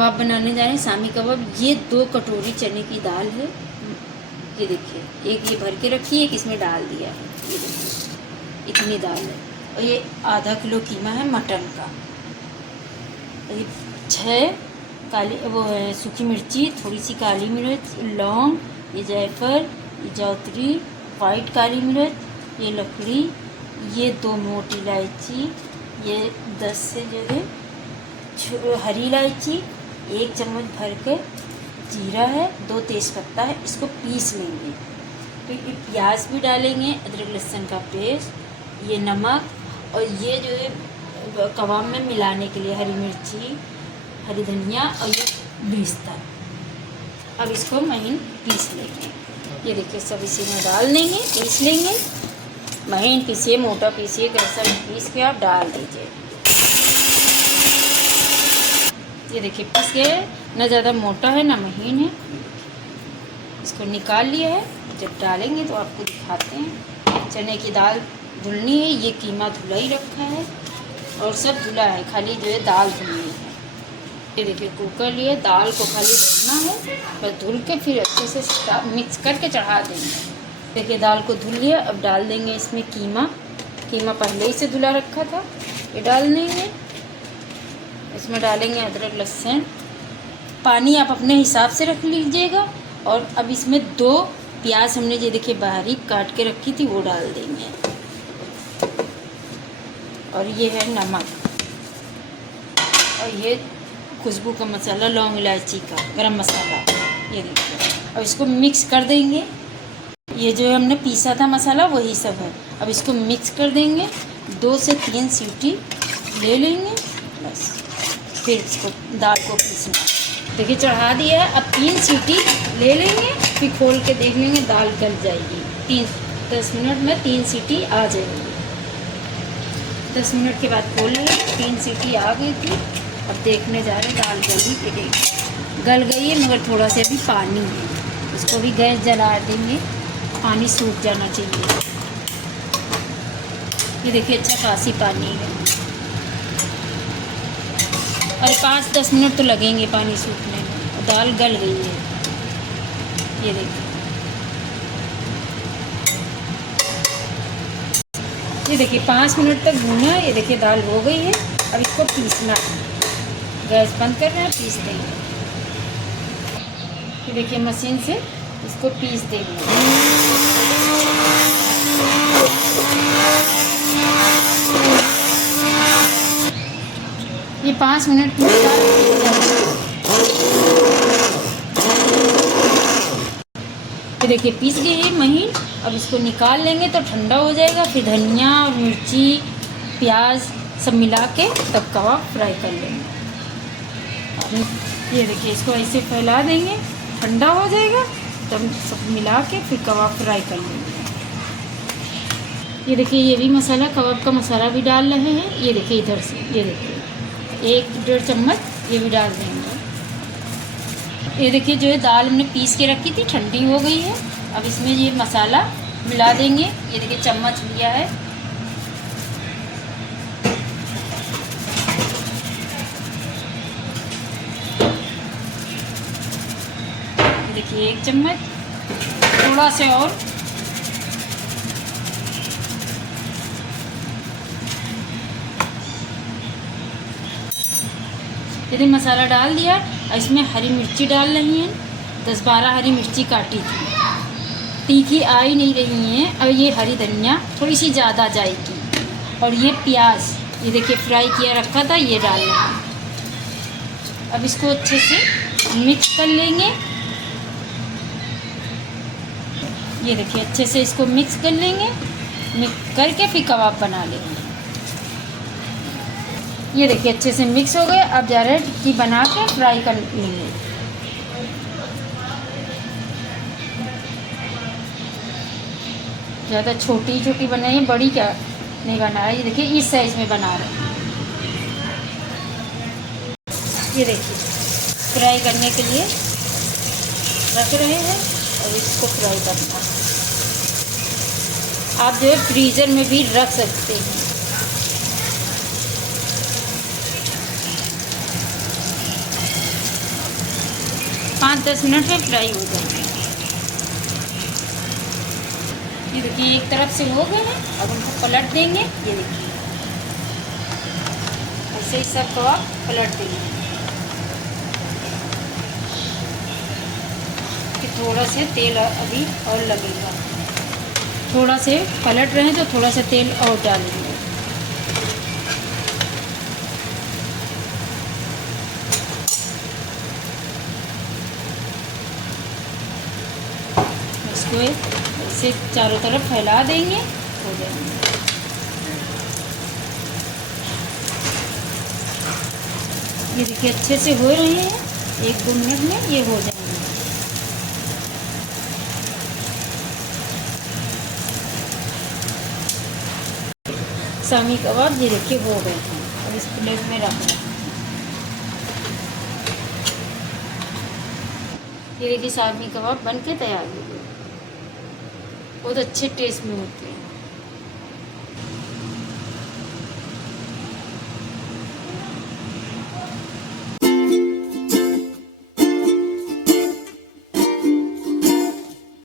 कबाब बनाने जा रहे हैं, शामी कबाब। ये 2 कटोरी चने की दाल है, ये देखिए। एक ये भर के रखी है, एक इसमें डाल दिया है, ये देखिए इतनी दाल है। और ये आधा किलो कीमा है मटन का। ये 6 काली वो है सूखी मिर्ची, थोड़ी सी काली मिर्च, लौंग, ये जायफल, ये जावित्री, वाइट काली मिर्च, ये लकड़ी, ये 2 मोटी इलायची, ये 10 से ज़्यादा हरी इलायची, 1 चम्मच भर के जीरा है, 2 तेज़पत्ता है। इसको पीस लेंगे। तो ये प्याज भी डालेंगे, अदरक लहसुन का पेस्ट, ये नमक, और ये जो है कबाब में मिलाने के लिए हरी मिर्ची, हरी धनिया, और ये बेस्ता। अब इसको महीन पीस लेंगे। ये देखिए सब इसी में डाल देंगे, पीस लेंगे। महीन पीसिए, मोटा पीसिए, कैसा पीस के आप डाल दीजिए। ये देखिए पीस के, ना ज़्यादा मोटा है ना महीन है। इसको निकाल लिया है। जब डालेंगे तो आपको दिखाते हैं। चने की दाल धुलनी है, ये कीमा धुला ही रखा है और सब धुला है, खाली जो है दाल धुलनी है। ये देखिए कुकर लिए, दाल को खाली धुलना है, बस धुल के फिर अच्छे से मिक्स करके चढ़ा देंगे। देखिए दाल को धुल लिया। अब डाल देंगे इसमें कीमा। कीमा पहले ही से धुला रखा था, ये डाल देंगे। इसमें डालेंगे अदरक लहसुन। पानी आप अपने हिसाब से रख लीजिएगा। और अब इसमें 2 प्याज हमने ये देखिए बारीक काट के रखी थी, वो डाल देंगे। और ये है नमक, और ये खुशबू का मसाला, लौंग इलायची का गरम मसाला, ये देखिए। अब इसको मिक्स कर देंगे। ये जो हमने पीसा था मसाला वही सब है। अब इसको मिक्स कर देंगे। 2 से 3 सीटी ले लेंगे, बस। फिर इसको दाल को पीसना। देखिए चढ़ा दिया है। अब 3 सीटी ले लेंगे, फिर खोल के देख लेंगे, दाल गल जाएगी। 10 मिनट में 3 सीटी आ जाएगी। 10 मिनट के बाद खोल लेंगे, 3 सीटी आ गई थी। अब देखने जा रहे हैं दाल गली कि गल गई है, मगर थोड़ा सा भी पानी है। इसको भी गैस जला देंगे, पानी सूख जाना चाहिए। ये देखिए अच्छा खासी पानी है, और 5-10 मिनट तो लगेंगे पानी सूखने में। और दाल गल गई है, ये देखिए। ये देखिए 5 मिनट तक भूना। ये देखिए दाल हो गई है। अब इसको पीसना है। गैस बंद कर रहे हैं, पीस देंगे। ये देखिए मशीन से इसको पीस देंगे। ये 5 मिनट में ये देखिए पीस गई है महीन। अब इसको निकाल लेंगे तो ठंडा हो जाएगा। फिर धनिया और मिर्ची, प्याज सब मिला के तब कबाब फ्राई कर लेंगे। ये देखिए इसको ऐसे फैला देंगे, ठंडा हो जाएगा तब सब मिला के फिर कबाब फ्राई कर लेंगे। ये देखिए ये भी मसाला, कबाब का मसाला भी डाल रहे हैं। ये देखिए इधर से, ये देखिए 1-1.5 चम्मच ये भी डाल देंगे। ये देखिए जो है दाल हमने पीस के रखी थी, ठंडी हो गई है। अब इसमें ये मसाला मिला देंगे। ये देखिए चम्मच लिया है। देखिए 1 चम्मच, थोड़ा से और। यदि मसाला डाल दिया, और इसमें हरी मिर्ची डाल रही हैं। 10-12 हरी मिर्ची काटी थी, तीखी आ ही नहीं रही हैं। और ये हरी धनिया थोड़ी सी ज़्यादा जाएगी। और ये प्याज ये देखिए फ्राई किया रखा था, ये डाल लेंगे। अब इसको अच्छे से मिक्स कर लेंगे। ये देखिए अच्छे से इसको मिक्स कर लेंगे। मिक्स करके फिर कबाब बना लेंगे। ये देखिए अच्छे से मिक्स हो गए। अब जा रहे हैं टिक्की बना के फ्राई कर लेंगे। ज़्यादा छोटी छोटी बनाई है, बड़ी क्या नहीं बना रही। ये देखिए इस साइज़ में बना रहे हैं। ये देखिए फ्राई करने के लिए रख रहे हैं और इसको फ्राई करना है। आप जो है फ्रीज़र में भी रख सकते हैं। 5-10 मिनट में फ्राई हो जाएंगे। ये देखिए एक तरफ से हो गए हैं, अब उनको पलट देंगे। ये देखिए ऐसे ही सब कबाब पलट देंगे कि थोड़ा से तेल अभी और लगेगा। थोड़ा से पलट रहे हैं तो थोड़ा सा तेल और डालेंगे। इसको ऐसे चारों तरफ फैला देंगे, हो जाएंगे। ये देखिए अच्छे से हो रहे हैं, 1-2 मिनट में ये हो जाएंगे। शामी कबाब ये देखिए हो गए हैं। अब इस प्लेट में रख दें। ये देखिए शामी कबाब बन के तैयार हो गए। बहुत अच्छे टेस्ट में होते हैं।